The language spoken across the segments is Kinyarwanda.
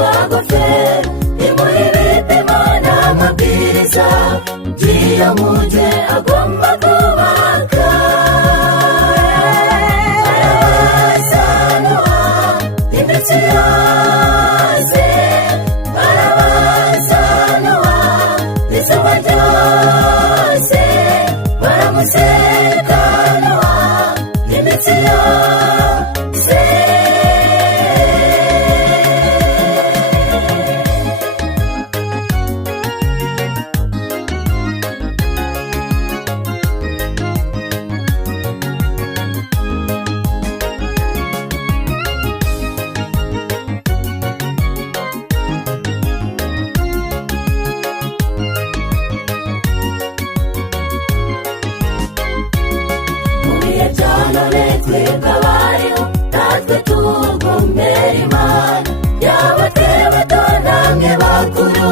rwagofero imuha ibipimo n'amabwiriza by'iyo mujyi agomba kubaka. Barabasanwa iminsi yose, barabasanwa izuba ryose, baramusekanwa iminsi yose. None twebwe abariho natwe tugombera Imana, yabatewe namwe bakuru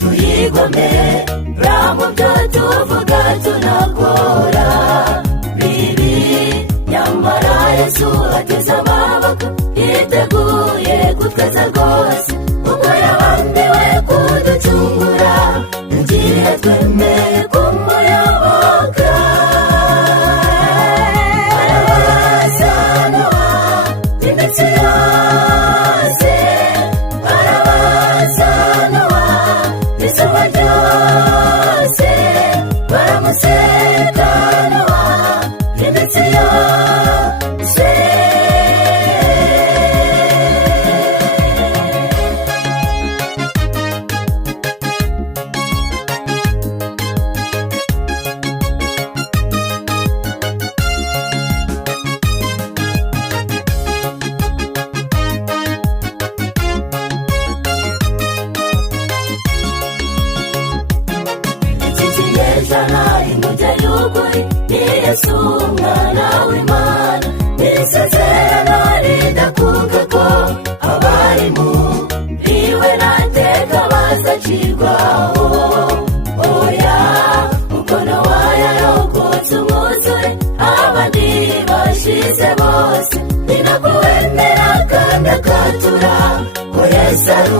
tuyigomera mu byo tuvuga tunakora bibi. Nyamara Yesu ateze amaboko yiteguye kutweza rwose, ubwo yabambiwe kuducungura igihe twemeye kumuyoboka. Iminsi yose, barabasanwa izuba ryose, baramusekanwa iminsi yose. Yesu umwana w'Imana, isezerano ridakuka ko abarimu riwe nateka bazacirwaho. Oya, uko Nowa yarokotse umwuzure abandi bashize bose, ni nako wemera kandi akatura ko Yesu ari